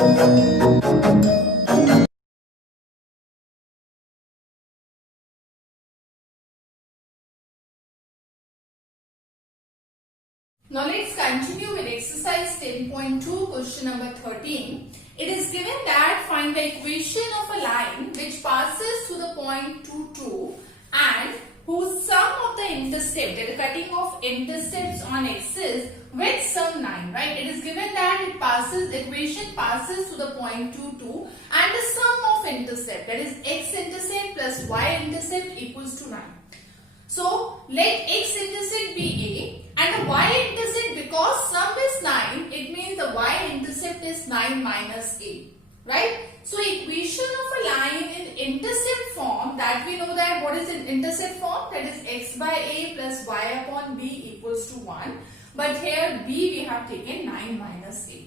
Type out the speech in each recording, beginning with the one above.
Now let's continue with exercise 10.2, question number 13. It is given that find the equation of a line which passes through the point 2, 2 and whose sum of the intercept, that the cutting of intercepts on axis with sum 9, right? It is given that the equation passes through the point 2, 2 and the sum of intercept, that is x-intercept plus y-intercept equals to 9. So let x-intercept be a and the y-intercept, because sum is 9, it means the y-intercept is 9 minus a, right? So equation of a line in intercept form, that we know that what is in intercept form, that is x by a plus y upon b equals to 1. But here b we have taken 9 minus a,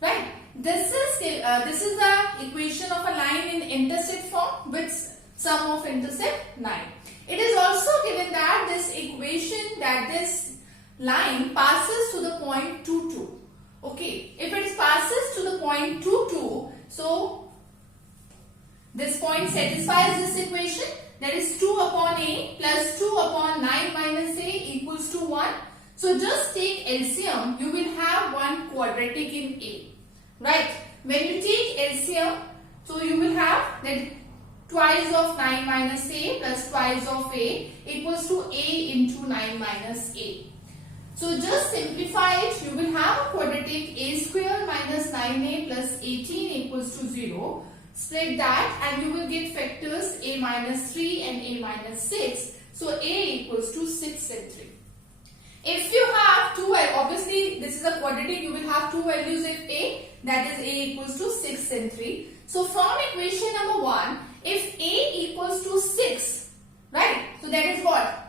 right? This is the equation of a line in intercept form with sum of intercept 9. It is also given that this equation, that this line passes to the point 2, 2. Okay, if it passes to the point 2, 2, so this point satisfies this equation, that is 2 upon a plus 2 upon 9 minus a equals to 1. So just take LCM, you will have one quadratic in a, right? When you take LCM, so you will have that twice of 9 minus a plus twice of a equals to a into 9 minus a. So just simplify it, you will have a quadratic a square minus 9a plus 18 equals to 0. Split that and you will get factors a minus 3 and a minus 6. So a equals to 6 and 3. If you have two, obviously this is a quadratic, you will have two values of a, that is a equals to 6 and 3. So from equation number 1, if a equals to 6, right? So that is what?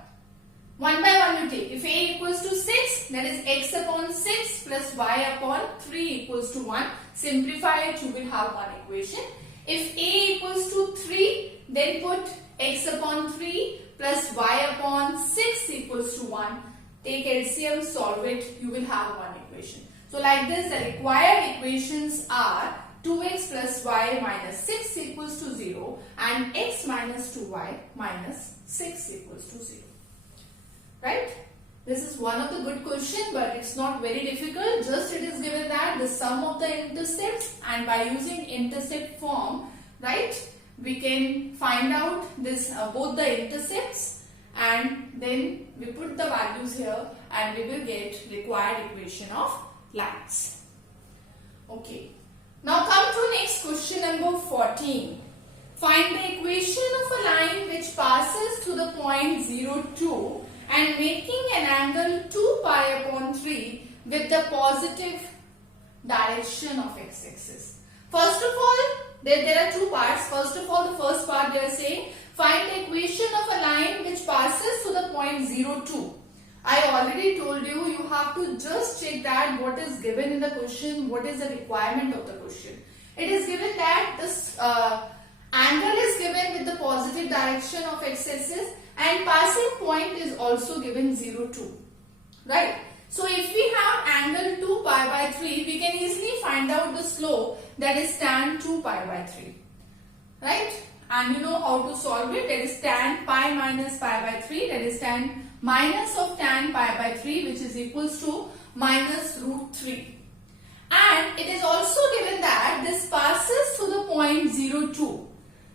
1 by 1 you take. If a equals to 6, that is x upon 6 plus y upon 3 equals to 1. Simplify it, you will have one equation. If a equals to 3, then put x upon 3 plus y upon 6 equals to 1. Take LCM, solve it, you will have one equation. So like this, the required equations are 2x plus y minus 6 equals to 0 and x minus 2y minus 6 equals to 0. Right? This is one of the good questions, but it's not very difficult. Just it is given that the sum of the intercepts, and by using intercept form, right, we can find out this both the intercepts, and then we put the values here and we will get required equation of lines. Okay. Now come to next question number 14. Find the equation of a line which passes through the point 0, 2 and making an angle 2 pi upon 3 with the positive direction of x-axis. First of all, there are two parts. First of all, the first part they are saying find the equation of a line which passes through the point 0, 2. I already told you, you have to just check that what is given in the question, what is the requirement of the question. It is given that this angle is given with the positive direction of x-axis and passing point is also given 0, 2. Right? So if we have angle 2 pi by 3, we can easily find out the slope, that is tan 2 pi by 3. Right? And you know how to solve it, that is tan pi minus pi by 3, that is tan minus of tan pi by 3, which is equals to minus root 3. And it is also given that this passes to the point 0, 2.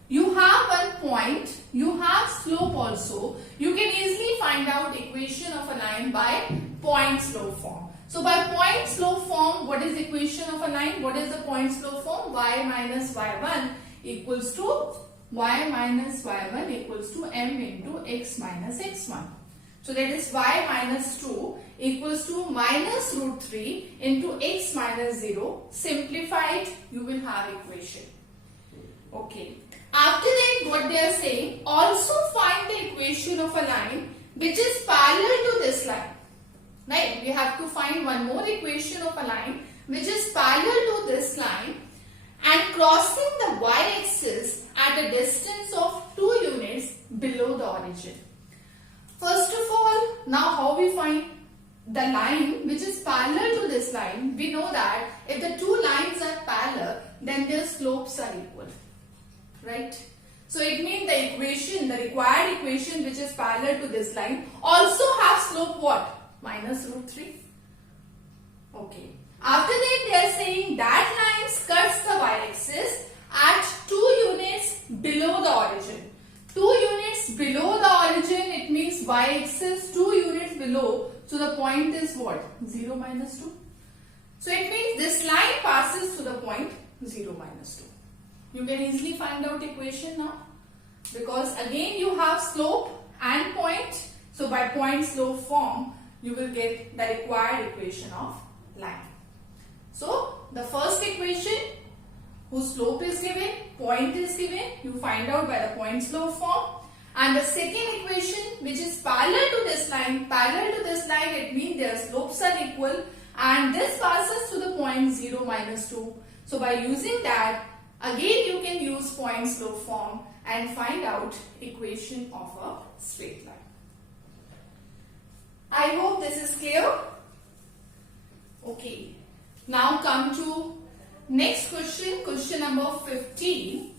You have one point, you have slope also. You can easily find out equation of a line by point slope form. So by point slope form, what is equation of a line? What is the point slope form? Y minus y1 equals to y minus y1 equals to m into x minus x1. So that is y minus 2 equals to minus root 3 into x minus 0. Simplify it, you will have equation. Okay. After that, what they are saying, also find the equation of a line which is parallel to this line. Right? We have to find one more equation of a line which is parallel to this line and crossing the y-axis at a distance of 2 units below the origin. First of all, now how we find the line which is parallel to this line? We know that if the two lines are parallel, then their slopes are equal, right? So it means the equation, the required equation which is parallel to this line also have slope what? Minus root 3. Okay. After that they are saying that line cuts the y-axis at 2 units below the origin. 2 units below the origin, it means y-axis 2 units below. So the point is what? 0 minus 2. So it means this line passes to the point 0 minus 2. You can easily find out equation now, because again you have slope and point. So by point slope form you will get the required equation of line. So the first equation whose slope is given, point is given, you find out by the point slope form. And the second equation which is parallel to this line, it means their slopes are equal and this passes to the point 0 minus 2. So by using that, again you can use point slope form and find out equation of a straight line. I hope this is clear. Okay. Now come to next question, question number 15.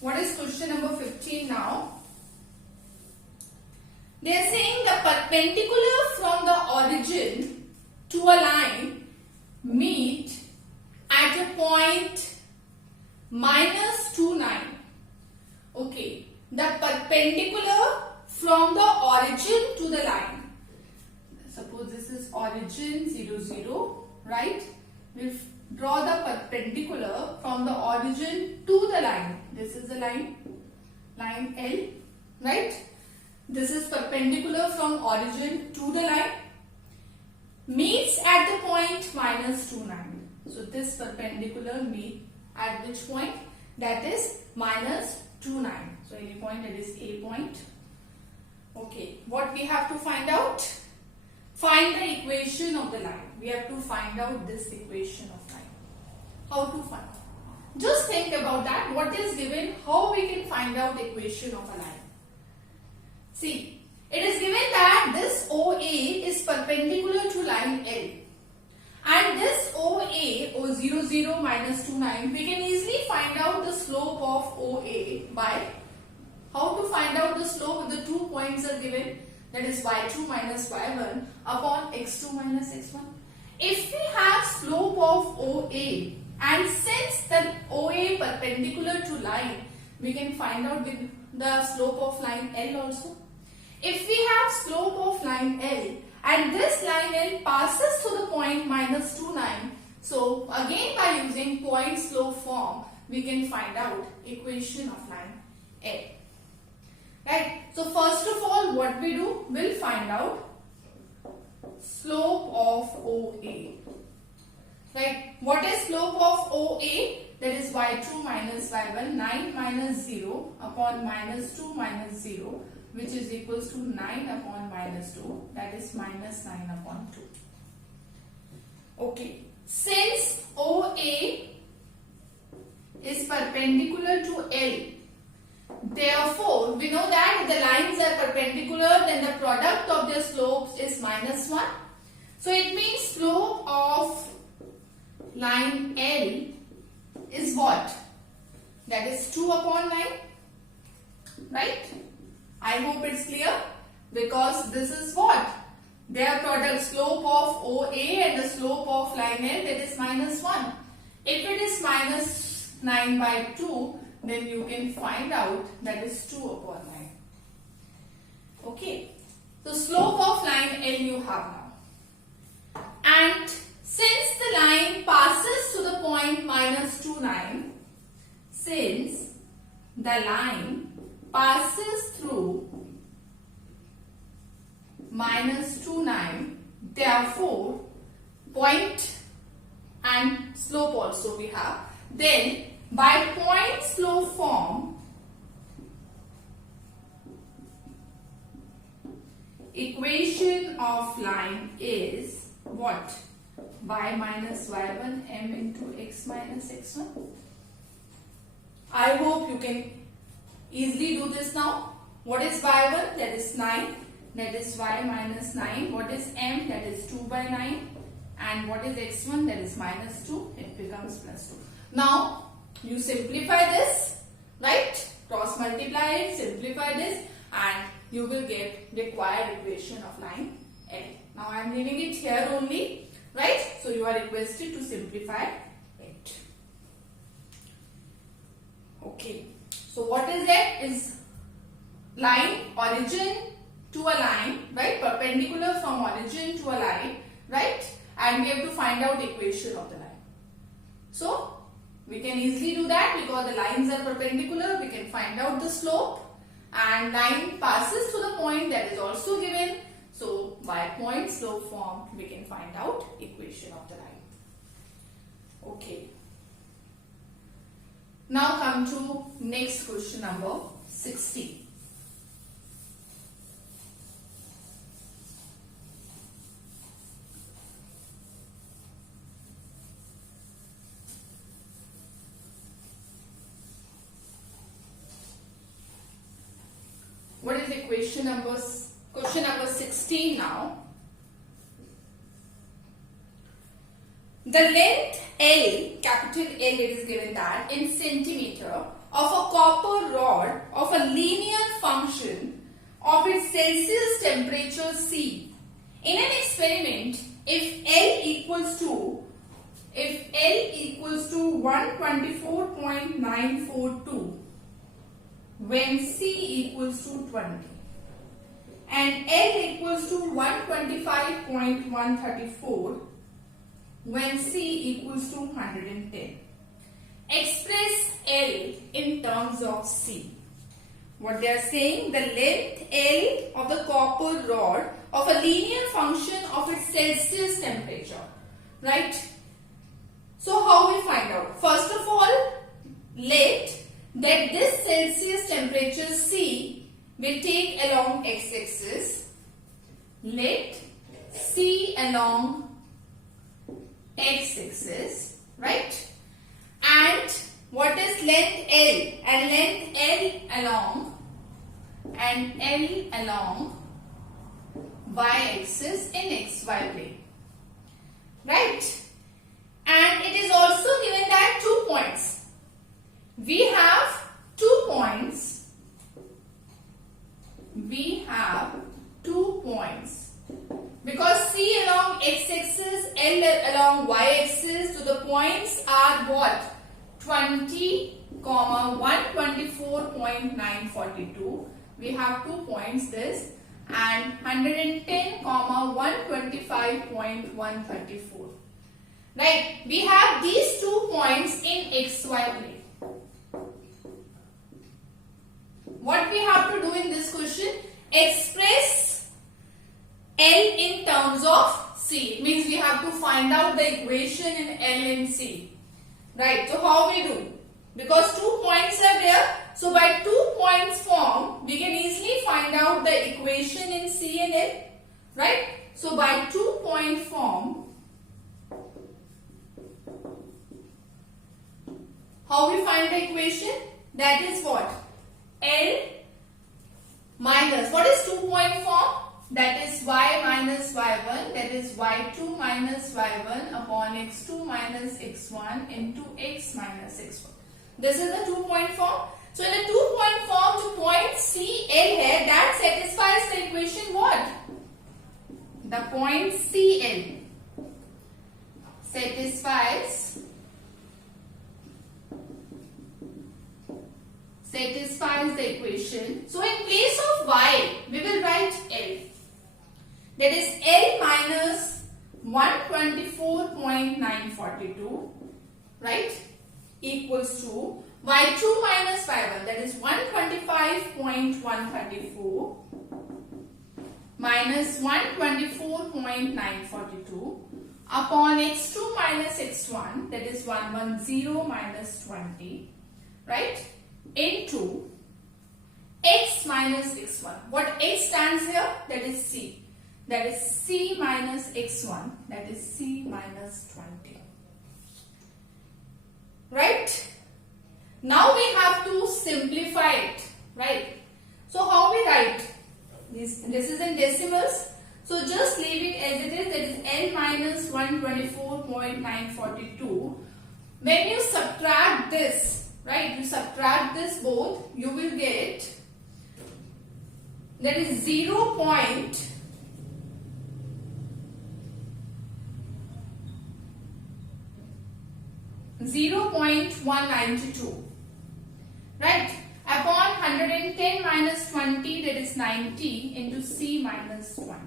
What is question number 15 now? They are saying the perpendicular from the origin to a line meet at a point minus 2, 9. Okay, the perpendicular from the origin to the line. Suppose this is origin 0, 0, right? We'll draw the perpendicular from the origin to the line. This is the line L, right? This is perpendicular from origin to the line. Meets at the point minus 2, 9. So this perpendicular meet at which point? That is minus 2, 9. So any point, that is A point. Okay, what we have to find out? Find the equation of the line. We have to find out this equation of line. How to find? Just think about that. What is given? How we can find out equation of a line? See, it is given that this OA is perpendicular to line L. And this OA, or 0, 0 minus 2, 9, we can easily find out the slope of OA by how to find out the slope if the 2 points are given, that is y2 minus y1 upon x2 minus x1. If we have slope of OA, and since the OA perpendicular to line, we can find out with the slope of line L also. If we have slope of line L and this line L passes to the point minus 2, 9, so again by using point slope form, we can find out equation of line L. Right? So first of all, what we do? We'll find out slope of OA. Right? What is slope of OA? That is y2 minus y1, 9 minus 0 upon minus 2 minus 0, which is equals to 9 upon minus 2, that is minus 9 upon 2. Okay. Since OA is perpendicular to L, therefore, we know that if the lines are perpendicular, then the product of their slopes is minus 1. So it means slope of line L is what? That is 2 upon 9. Right? I hope it's clear, because this is what? Their product slope of OA and the slope of line L, that is minus 1. If it is minus 9 by 2, then you can find out that is 2 upon 9. Okay. So slope of line L you have now. And since the line passes to the point minus 2, 9, since the line passes through minus 2, 9, therefore point and slope also we have. Then by point slope form, equation of line is what? Y minus y1 m into x minus x1. I hope you can easily do this now. What is y1? That is 9. That is y minus 9. What is m? That is 2 by 9. and what is x1? That is minus 2. It becomes plus 2. Now you simplify this, right? Cross multiply it, simplify this, and you will get required equation of line L. Now I am leaving it here only, right? So you are requested to simplify it. Okay. So what is that? Is line origin to a line, right? Perpendicular from origin to a line, right? And we have to find out equation of the line. So we can easily do that because the lines are perpendicular. We can find out the slope, and line passes through the point that is also given. So by point slope form we can find out equation of the line. Okay. Now come to next question number 60. What is question number 16 now? The length L, capital L, it is given that in centimeter, of a copper rod of a linear function of its Celsius temperature C. In an experiment, if L equals to 124.942 when C equals to 20 and L equals to 125.134 when C equals to 110. Express L in terms of C. What they are saying, the length L of the copper rod of a linear function of its Celsius temperature, right? So how we find out? First of all, let that this Celsius temperature C will take along x-axis. Let C along x-axis, right? And what is length L? And length L along y-axis in xy plane, right? And it is also given that 2 points. We have 2 points. Because C along x-axis, L along y-axis, so the points are what? 20, 124.942. We have 2 points this, and 110, 125.134. Right? We have these 2 points in xy plane. What we have to do in this question? Express L in terms of C. It means we have to find out the equation in L and C. Right? So how we do? Because 2 points are there. So by 2 points form, we can easily find out the equation in C and L. Right? So by 2 point form, how we find the equation? That is what? L minus, what is 2 point form? That is y minus y1, that is y2 minus y1 upon x2 minus x1 into x minus x1. This is the 2 point form. So in the 2 point form, the point C, L here, that satisfies the equation what? The point C, L satisfies the equation. So in place of y, we will write L. That is L minus 124.942, right? Equals to y2 minus y1, that is 125.134 minus 124.942 upon x2 minus x1, that is 110 minus 20, right? Into x minus x1. What x stands here? That is C. That is C minus x1. That is C minus 20. Right? Now we have to simplify it. Right? So how we write? This is in decimals. So just leave it as it is, that is L minus 124.942. When you subtract this, right, you subtract this both, you will get, that is 0.192, right, upon 110 minus 20, that is 90 into C minus 20.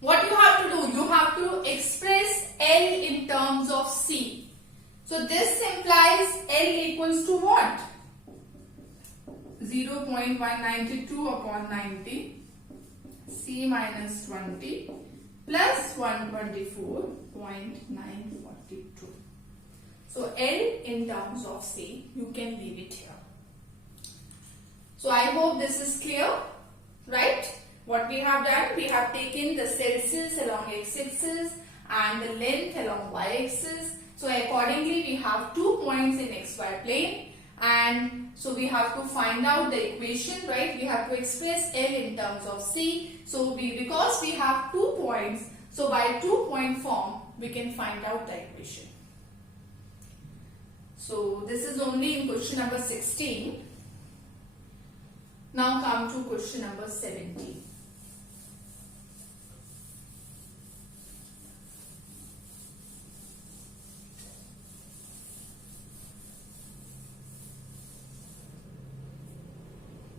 What you have to do? You have to express L in terms of C. So this implies L equals to what? 0.192 upon 90, C minus 20 plus 124.942. So L in terms of C, you can leave it here. So I hope this is clear, right? What we have done, we have taken the Celsius along x-axis and the length along y-axis. So accordingly, we have 2 points in xy plane, and so we have to find out the equation, right? We have to express L in terms of C. So because we have 2 points, so by 2-point form, we can find out the equation. So this is only in question number 16. Now come to question number 17.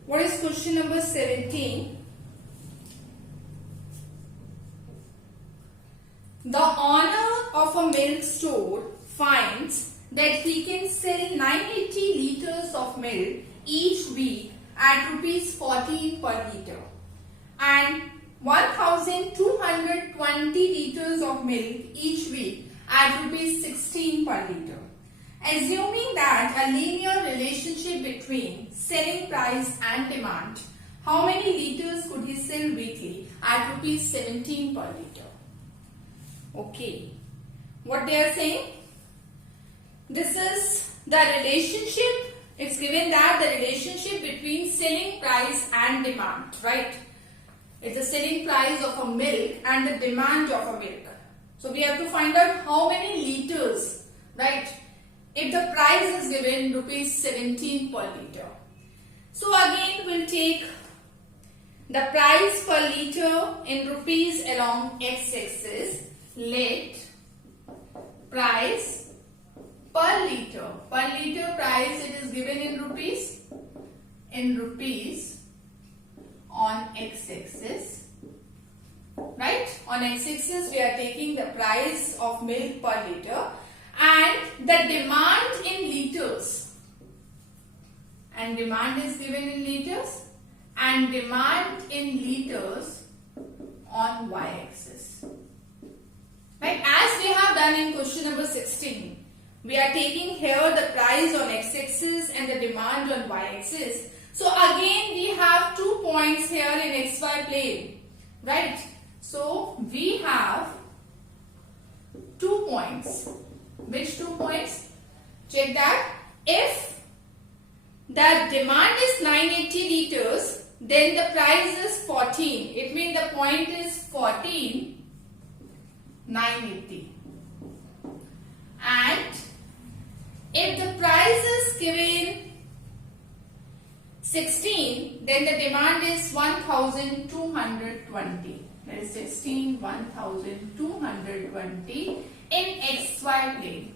What is question number 17? The owner of a milk store finds that he can sell 980 liters of milk each week at rupees 14 per liter and 1220 liters of milk each week at rupees 16 per liter. Assuming that a linear relationship between selling price and demand, how many liters could he sell weekly at rupees 17 per liter? Okay, what they are saying? This is the relationship. It's given that the relationship between selling price and demand, right? It's the selling price of a milk and the demand of a milk. So we have to find out how many liters, right? If the price is given rupees 17 per liter. So again we'll take the price per liter in rupees along x-axis. Let price per liter price, it is given in rupees on x-axis, right? On x-axis we are taking the price of milk per liter and the demand in liters, and demand is given in liters, and demand in liters on y-axis, right? As we have done in question number 16, we are taking here the price on x-axis and the demand on y-axis. So again we have 2 points here in xy plane, right? So we have 2 points. Which 2 points? Check that. If the demand is 980 liters, then the price is 14. It means the point is 14, 980. And if the price is given 16, then the demand is 1220. That is 16, 1220 in xy plane.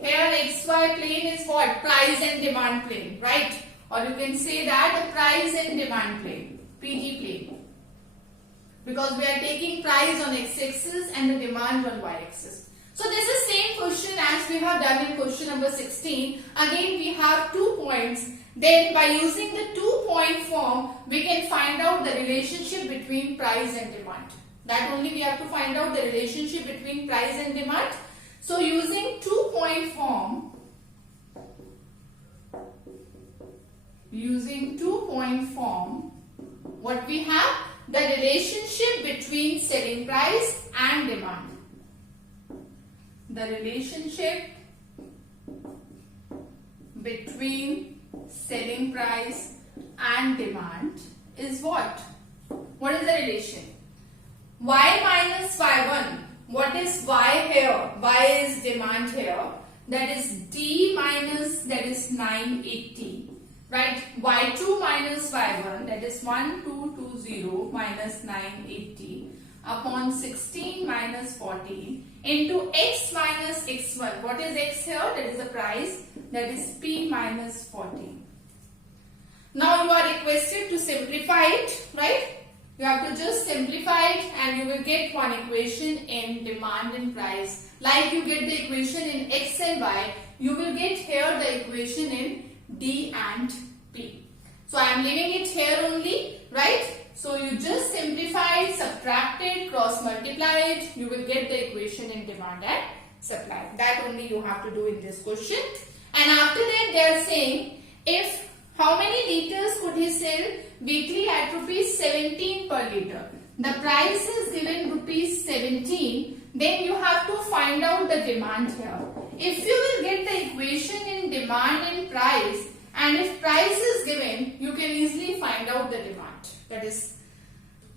Here xy plane is what? Price and demand plane, right? Or you can say that the price and demand plane, PG plane. Because we are taking price on x-axis and the demand on y-axis. So this is same question as we have done in question number 16. Again we have 2 points. Then by using the 2-point form, we can find out the relationship between price and demand. That only we have to find out the relationship between price and demand. So using 2-point form, what we have? The relationship between selling price and demand. The relationship between selling price and demand is what? What is the relation? Y minus Y1. What is Y here? Y is demand here. That is D minus, that is 980. Right? Y2 minus Y1, that is 1220 minus 980 upon 16 minus 14 into X minus X1. What is X here? That is the price. That is P minus 14. Now you are requested to simplify it, right? You have to just simplify it and you will get one equation in demand and price. Like you get the equation in X and Y, you will get here the equation in D and P. So I am leaving it here only, right? So you just simplify it, subtract it, cross multiply it, you will get the equation in demand and supply. That only you have to do in this question. And after that they are saying, if how many liters could he sell weekly at rupees 17 per liter? The price is given rupees 17. Then you have to find out the demand here. If you will get the equation in demand and price, and if price is given, you can easily find out the demand. That is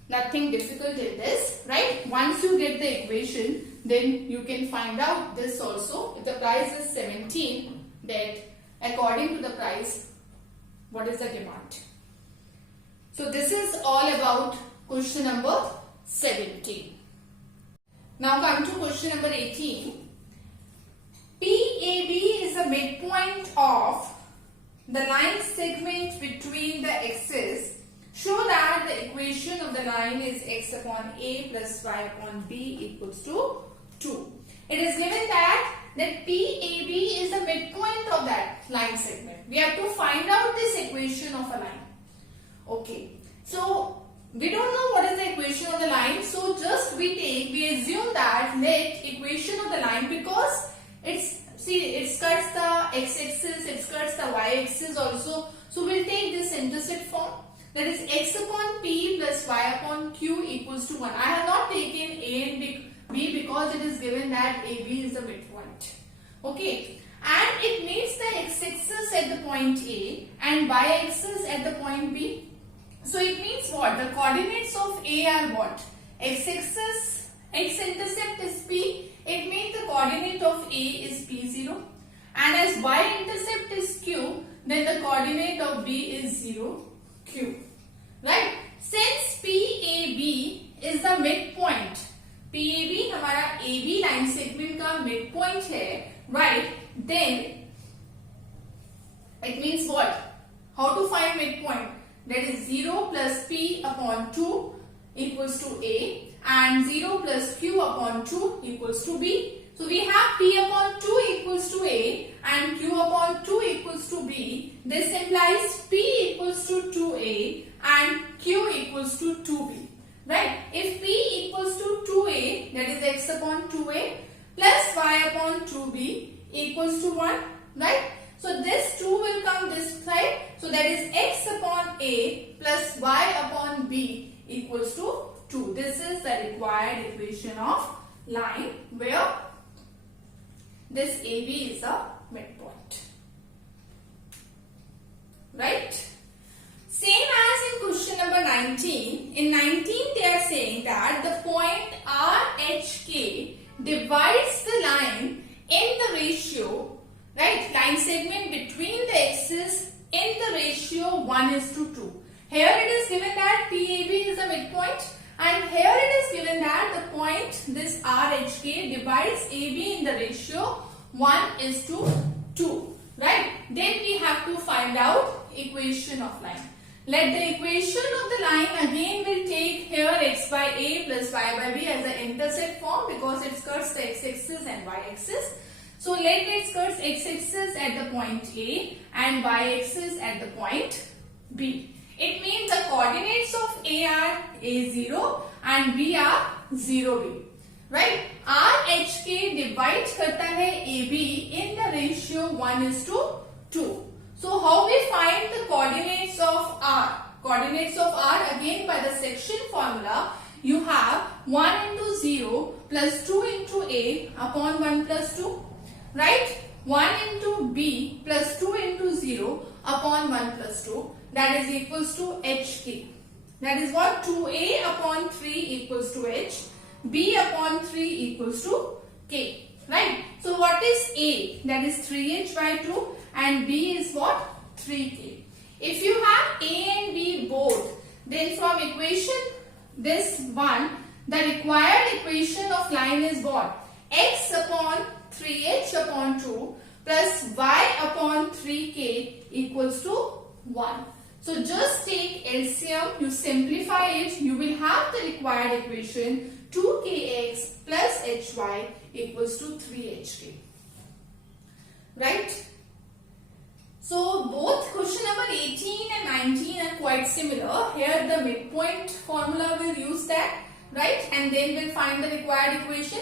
nothing difficult in this, right? Once you get the equation, then you can find out this also. If the price is 17, that according to the price, what is the demand? So this is all about question number 17. Now come to question number 18. PAB is the midpoint of the line segment between the axes. Show that the equation of the line is x upon a plus y upon b equals to 2. It is given that PAB is the midpoint of that line segment. We have to find out this equation of a line. Okay. So we don't know what is the equation of the line. So just we assume that equation of the line, because it cuts the x-axis, it cuts the y-axis also. So we'll take this intercept form. That is x upon p plus y upon q equals to 1. I have not taken a and b because it is given that AB is the midpoint. Okay. And it meets the x-axis at the point A and y-axis at the point B. So it means what? The coordinates of A are what? X-axis, x-intercept is P. It means the coordinate of A is P0. And as y-intercept is Q, then the coordinate of B is 0, Q. Right? Since PAB is the midpoint, PAB हमारा AB line segment का midpoint है, right? Then it means what? How to find midpoint? That is 0 plus P upon 2 equals to A and 0 plus Q upon 2 equals to B. So we have P upon 2 equals to A and Q upon 2 equals to B. This implies P equals to 2A and Q equals to 2B. Right? If P equals to 2A, that is x upon 2A plus y upon 2B equals to 1. Right? So this 2 will come this side. So that is x upon A plus y upon B equals to 2. This is the required equation of line where this AB is a midpoint. Right? Same as in question number 19. In 19 they are saying that the point RHK divides the line in the ratio, right, line segment between the axes in the ratio 1:2. Here it is given that PAB is the midpoint, and here it is given that the point, this RHK, divides AB in the ratio 1:2. Right? Then we have to find out equation of line. Let the equation of the line again will take here x by a plus y by b as an intercept form because it skirts the x-axis and y-axis. So let it skirts x-axis at the point A and y-axis at the point B. It means the coordinates of A are A0 and B are 0B. Right? RHK divides करता है AB in the ratio 1:2. So how we find the coordinates of R? Coordinates of R again by the section formula. You have 1 into 0 plus 2 into A upon 1 plus 2. Right? 1 into B plus 2 into 0 upon 1 plus 2. That is equals to HK. That is what? 2a upon 3 equals to h. B upon 3 equals to k. Right? So what is A? That is 3h by 2 and B is what? 3k. If you have A and B both, then from equation this one, the required equation of line is what? X upon 3h upon 2 plus y upon 3k equals to 1. So just take LCM, you simplify it, you will have the required equation 2kx plus hy equals to 3hk. Right? So both question number 18 and 19 are quite similar. Here the midpoint formula will use that, right? And then we'll find the required equation.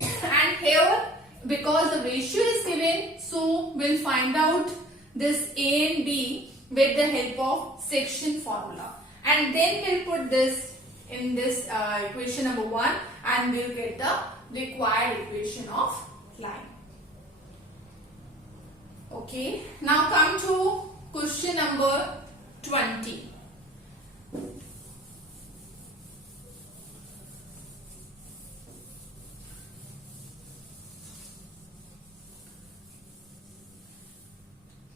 And here, because the ratio is given, so we'll find out this A and B with the help of section formula. And then we'll put this in this equation number 1 and we'll get the required equation of line. Okay, now come to question number 20.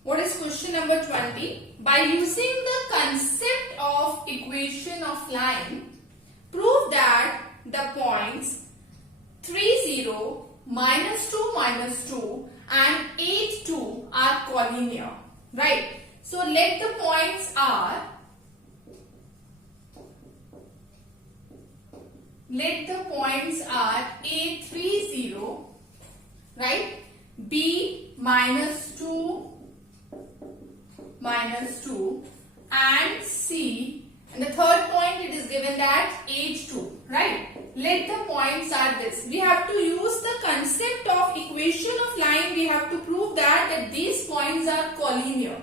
What is question number 20? By using the concept of equation of line, prove that the points 3, 0, -2, -2 and 8, 2 are collinear. Right? So let the points are A 3, 0, right? B -2, -2 and C, and the third point it is given that 8, 2, right? Let the points are this. We have to use the concept of equation of line. We have to prove that these points are collinear.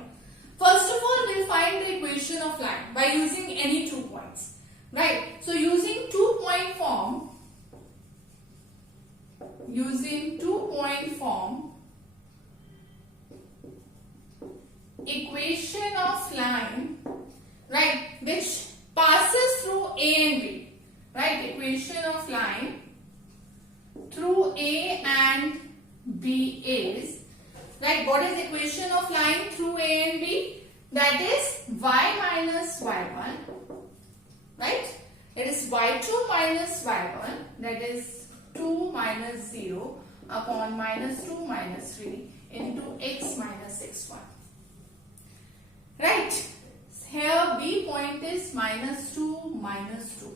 First of all, we'll find the equation of line by using any 2 points, right? So using 2-point form, equation of line, right, which passes through A and B, right? Equation of line through A and B is, right, what is equation of line through A and B? That is y minus y1, right? It is y2 minus y1, that is 2 minus 0 upon -2 minus 3 into x minus x1. Right? Here B point is -2, -2.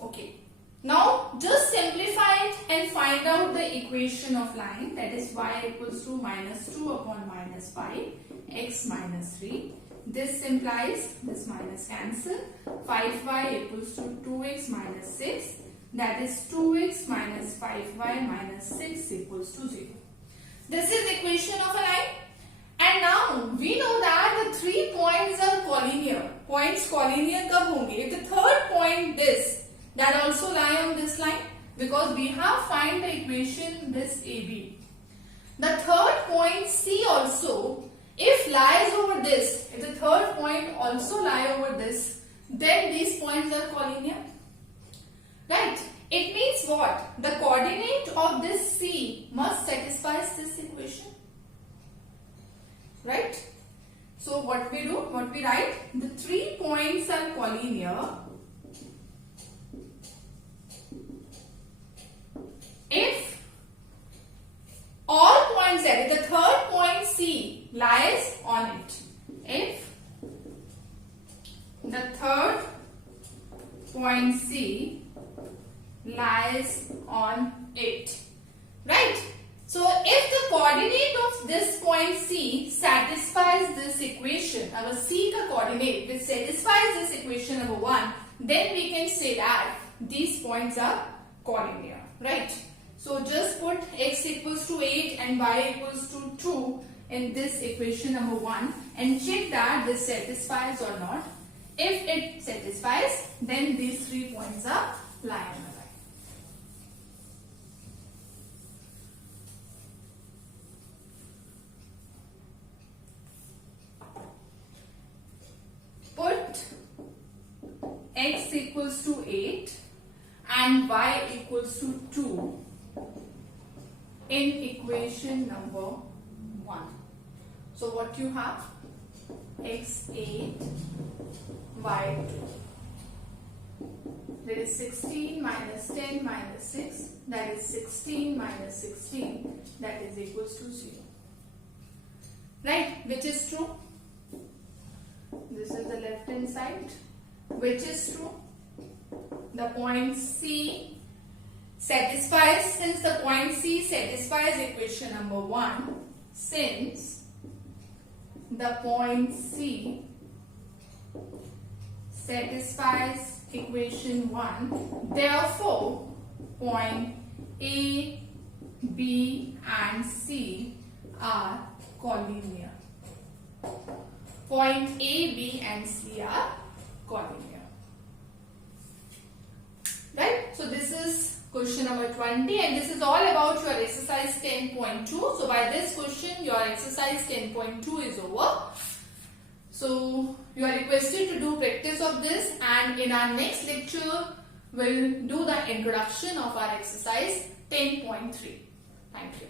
Okay. Now just simplify it and find out the equation of line, that is y equals to -2 upon -5, x minus 3. This implies this minus cancel. 5y equals to 2x minus 6. That is 2x minus 5y minus 6 equals to 0. This is equation of a line. And now we know that the 3 points are collinear. Points collinear kab honge? If the third point this, that also lie on this line, because we have find the equation this AB. The third point C also, if lies over this, if the third point also lie over this, then these points are collinear. Right? It means what? The coordinate of this C must satisfy this equation. Right? So what we do? What we write? The 3 points are collinear if all points there, if the third point C lies on it. If the third point C lies on it. Right? So if the coordinate of this point C satisfies this equation, our C ka coordinate which satisfies this equation number 1, then we can say that these points are collinear. Right? So just put x equals to 8 and y equals to 2 in this equation number 1 and check that this satisfies or not. If it satisfies, then these 3 points are line on the line. Put x equals to 8 and y equals to 2 in equation number 1. So what you have? X 8, y 2. That is 16 minus 10 minus 6. That is 16 minus 16. That is equals to 0. Right? Which is true? This is the left hand side. Which is true? The point C satisfies, since the point C satisfies equation number 1, since the point C satisfies equation 1, therefore point A, B and C are collinear. Point A, B and C are collinear. Right? So this is question number 20 and this is all about your exercise 10.2. So by this question your exercise 10.2 is over. So you are requested to do practice of this, and in our next lecture we'll do the introduction of our exercise 10.3. Thank you.